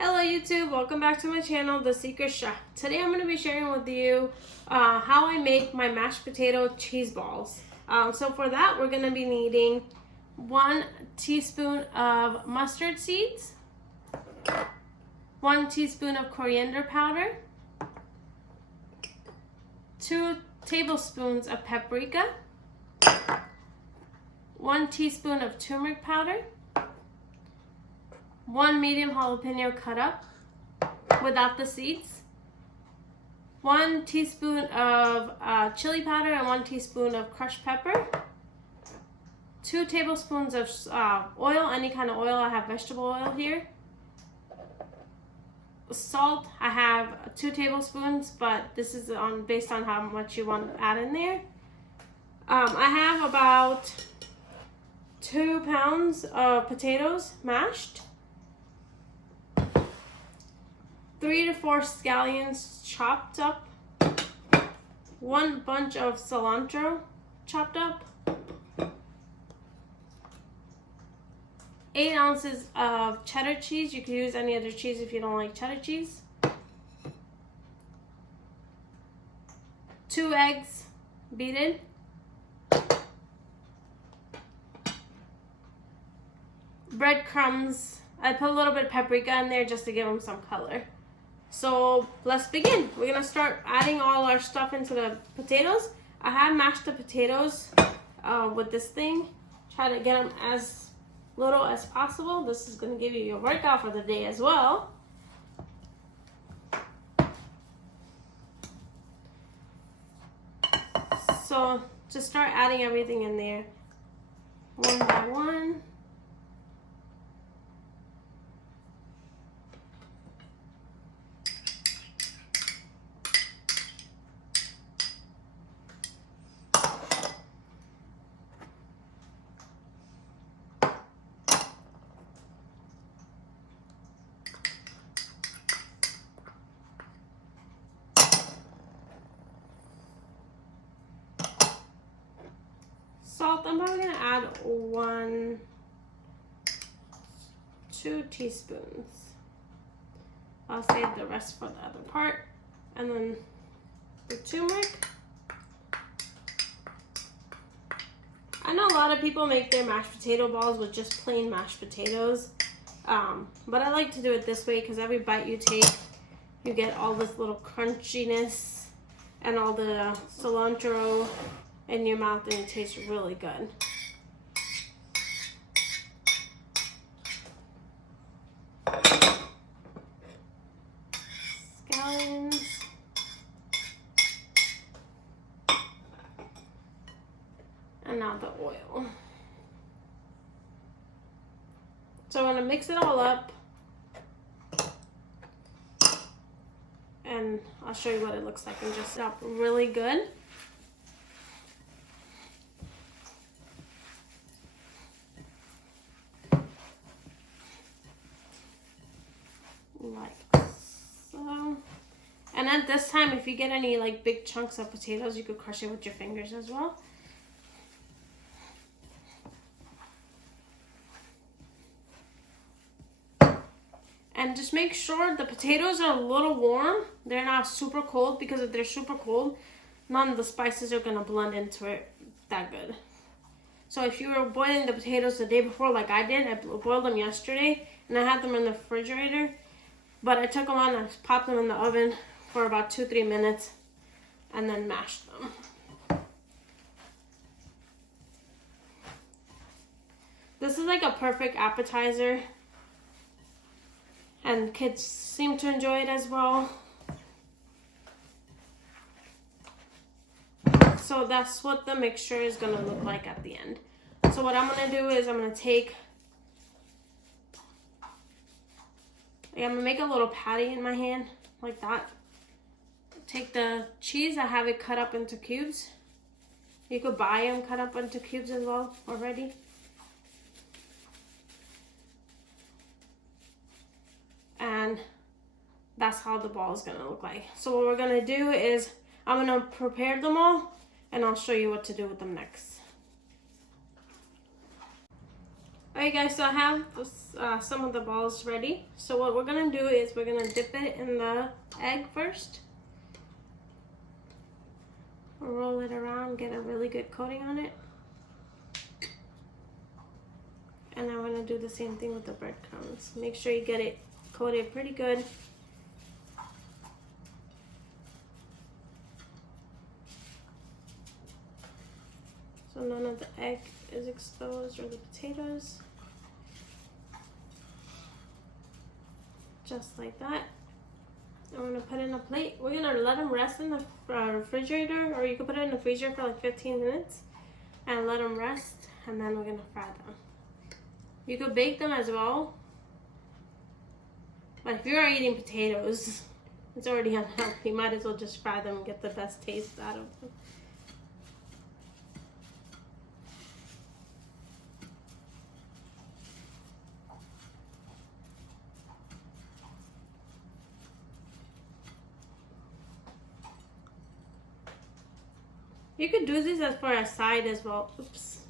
Hello YouTube, welcome back to my channel, The Secret Chef. Today I'm going to be sharing with you how I make my mashed potato cheese balls. So for that we're going to be needing 1 teaspoon of mustard seeds, 1 teaspoon of coriander powder, 2 tablespoons of paprika, 1 teaspoon of turmeric powder, 1 medium jalapeno cut up without the seeds, 1 teaspoon of chili powder and 1 teaspoon of crushed pepper, 2 tablespoons of oil, any kind of oil. I have vegetable oil here. Salt, I have 2 tablespoons, but this is based on how much you want to add in there. I have about 2 pounds of potatoes mashed, 3 to 4 scallions chopped up, 1 bunch of cilantro chopped up, 8 ounces of cheddar cheese. You can use any other cheese if you don't like cheddar cheese, 2 eggs beaten, breadcrumbs. I put a little bit of paprika in there just to give them some color. So let's begin. We're gonna start adding all our stuff into the potatoes. I have mashed the potatoes with this thing. Try to get them as little as possible. This is gonna give you your workout for the day as well. So just start adding everything in there one by one. Salt, I'm probably gonna add 2 teaspoons. I'll save the rest for the other part. And then the turmeric. I know a lot of people make their mashed potato balls with just plain mashed potatoes. But I like to do it this way because every bite you take, you get all this little crunchiness and all the cilantro in your mouth, and it tastes really good. Scallions. And now the oil. So I'm gonna mix it all up, and I'll show you what it looks like and just up really good. Like so. And at this time, if you get any like big chunks of potatoes, you could crush it with your fingers as well. And just make sure the potatoes are a little warm. They're not super cold, because if they're super cold, none of the spices are gonna blend into it that good. So if you were boiling the potatoes the day before like I did, I boiled them yesterday and I had them in the refrigerator. But I took them on and popped them in the oven for about 2-3 minutes and then mashed them. This is like a perfect appetizer, and kids seem to enjoy it as well. So that's what the mixture is gonna look like at the end. So what I'm gonna do is I'm gonna make a little patty in my hand, like that. Take the cheese, I have it cut up into cubes. You could buy them cut up into cubes as well already. And that's how the ball is gonna look like. So what we're gonna do is I'm gonna prepare them all, and I'll show you what to do with them next. Alright guys, so I have some of the balls ready. So what we're going to do is we're going to dip it in the egg first. Roll it around, get a really good coating on it. And I'm going to do the same thing with the breadcrumbs. Make sure you get it coated pretty good. So none of the egg is exposed or the potatoes. Just like that. I'm gonna put in a plate. We're gonna let them rest in the refrigerator, or you can put it in the freezer for like 15 minutes and let them rest, and then we're gonna fry them. You could bake them as well, but if you're eating potatoes, it's already unhealthy. You might as well just fry them and get the best taste out of them. You could do this as for a side as well. Oops.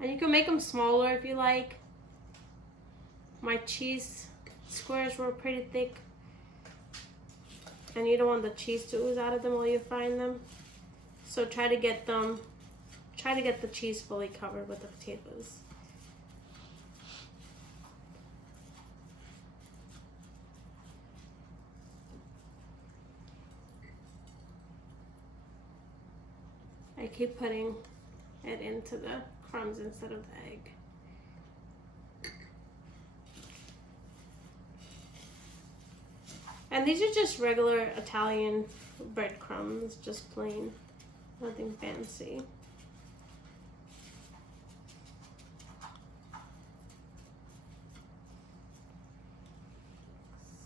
And you can make them smaller if you like. My cheese squares were pretty thick, and you don't want the cheese to ooze out of them while you're frying them. So try to get the cheese fully covered with the potatoes. I keep putting it into the crumbs instead of the egg. And these are just regular Italian breadcrumbs, just plain, nothing fancy.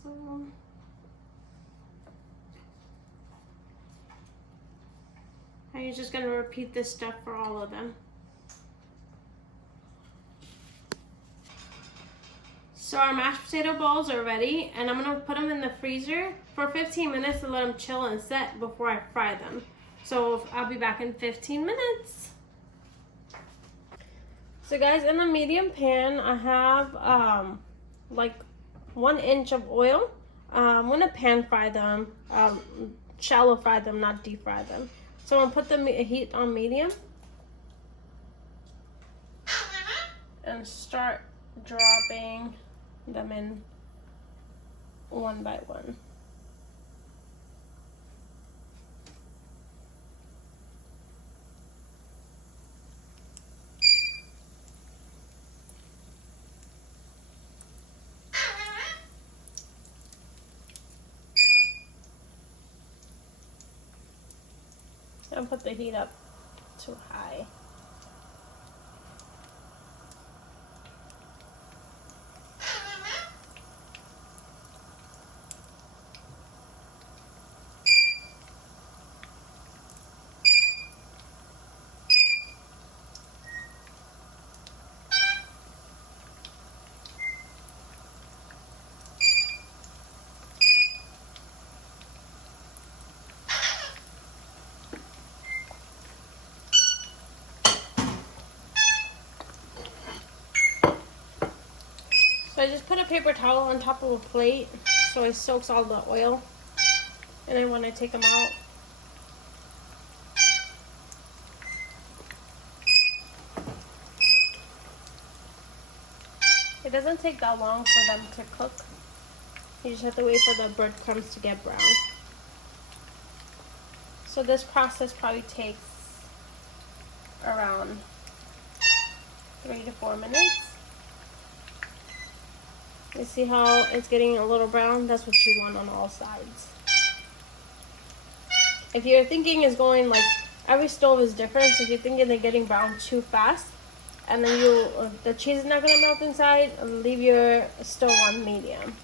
So and you're just going to repeat this step for all of them. So our mashed potato balls are ready, and I'm going to put them in the freezer for 15 minutes to let them chill and set before I fry them. So I'll be back in 15 minutes. So guys, in the medium pan, I have like 1 inch of oil. I'm going to pan fry them, shallow fry them, not deep fry them. So I'm going to put the heat on medium and start dropping them in one by one. And put the heat up too high. So I just put a paper towel on top of a plate so it soaks all the oil, and then when I take them out, it doesn't take that long for them to cook. You just have to wait for the breadcrumbs to get brown. So this process probably takes around 3 to 4 minutes. You see how it's getting a little brown? That's what you want on all sides. If you're thinking it's going like, every stove is different, so if you're thinking they're getting brown too fast, and then the cheese is not going to melt inside, leave your stove on medium.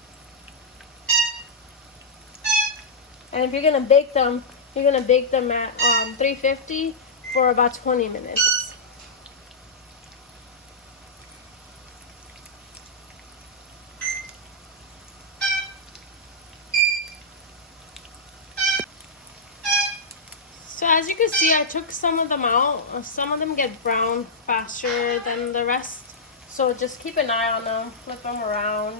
And if you're going to bake them, you're going to bake them at 350 for about 20 minutes. So as you can see, I took some of them out. Some of them get brown faster than the rest. So just keep an eye on them, flip them around.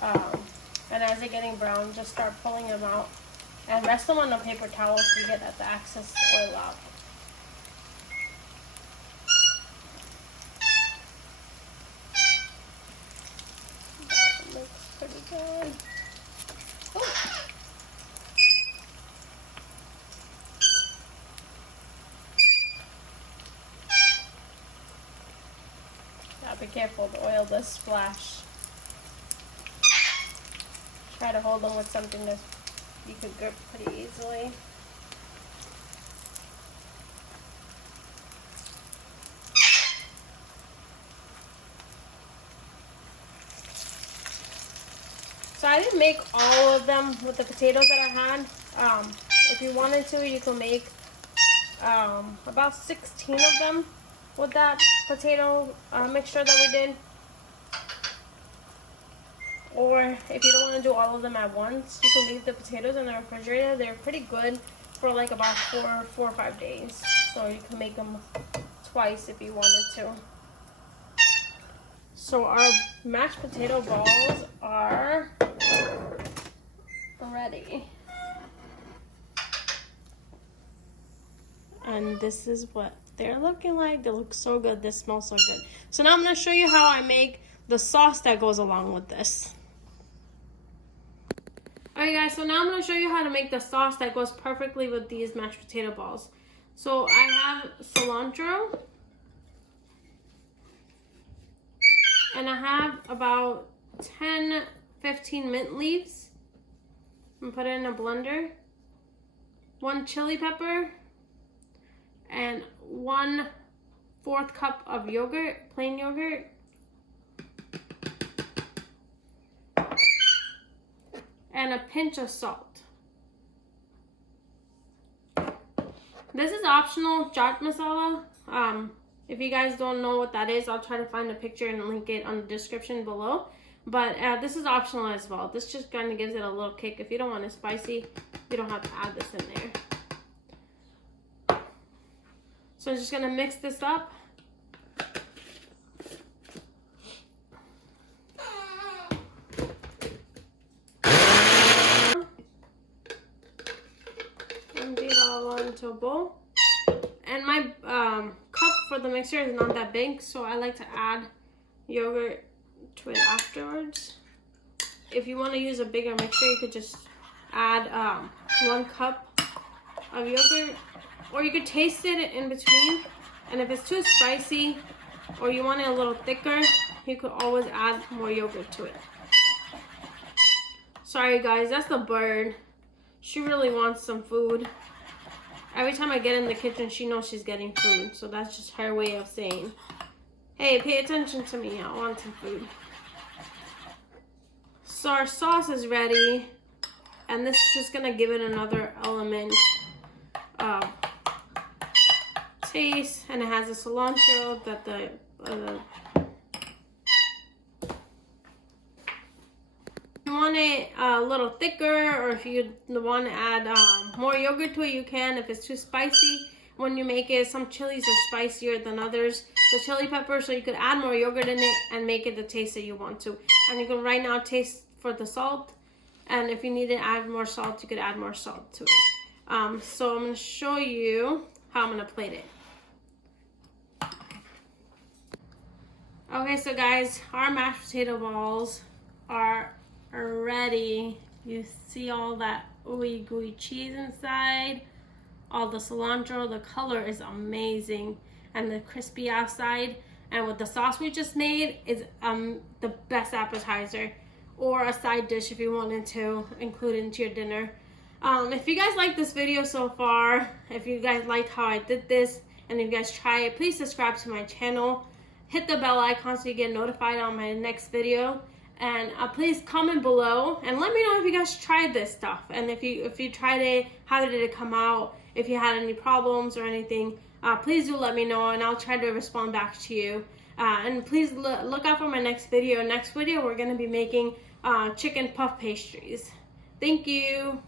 And as they're getting brown, just start pulling them out. And rest them on a paper towel so you get the excess oil out. That looks pretty good. Oh. Now be careful, the oil does splash. Try to hold them with something that you could grip pretty easily. So I didn't make all of them with the potatoes that I had. If you wanted to, you could make about 16 of them with that potato mixture that we did. Or if you don't want to do all of them at once, you can leave the potatoes in the refrigerator. They're pretty good for like about 4 or 5 days. So you can make them twice if you wanted to. So our mashed potato balls are ready. And this is what they're looking like. They look so good. They smell so good. So now I'm going to show you how I make the sauce that goes along with this. Alright guys, so now I'm going to show you how to make the sauce that goes perfectly with these mashed potato balls. So I have cilantro. And I have about 10-15 mint leaves. And put it in a blender. 1 chili pepper. And 1/4 cup of yogurt, plain yogurt. And a pinch of salt. This is optional, chaat masala. If you guys don't know what that is, I'll try to find a picture and link it on the description below. But this is optional as well. This just kind of gives it a little kick. If you don't want it spicy, you don't have to add this in there. So I'm just gonna mix this up. Empty it all into a bowl. And my cup for the mixture is not that big, so I like to add yogurt to it afterwards. If you want to use a bigger mixture, you could just add 1 cup of yogurt, or you could taste it in between. And if it's too spicy or you want it a little thicker, you could always add more yogurt to it. Sorry guys, that's the bird. She really wants some food. Every time I get in the kitchen, she knows she's getting food. So that's just her way of saying, hey, pay attention to me, I want some food. So our sauce is ready. And this is just gonna give it another element of taste. And it has the cilantro that you want it a little thicker, or if you want to add more yogurt to it, you can. If it's too spicy when you make it, some chilies are spicier than others, the chili pepper, so you could add more yogurt in it and make it the taste that you want to. And you can right now taste for the salt, and if you need to add more salt, you could add more salt to it. So I'm going to show you how I'm going to plate it. Okay, so guys, our mashed potato balls are ready. You see all that ooey gooey cheese inside, all the cilantro. The color is amazing, and the crispy outside. And with the sauce we just made is the best appetizer or a side dish if you wanted to include into your dinner. If you guys like this video so far, if you guys liked how I did this, and if you guys try it, please subscribe to my channel. Hit the bell icon so you get notified on my next video. And please comment below and let me know if you guys tried this stuff. And if you tried it, how did it come out? If you had any problems or anything, please do let me know, and I'll try to respond back to you. And please look out for my next video. Next video, we're going to be making chicken puff pastries. Thank you.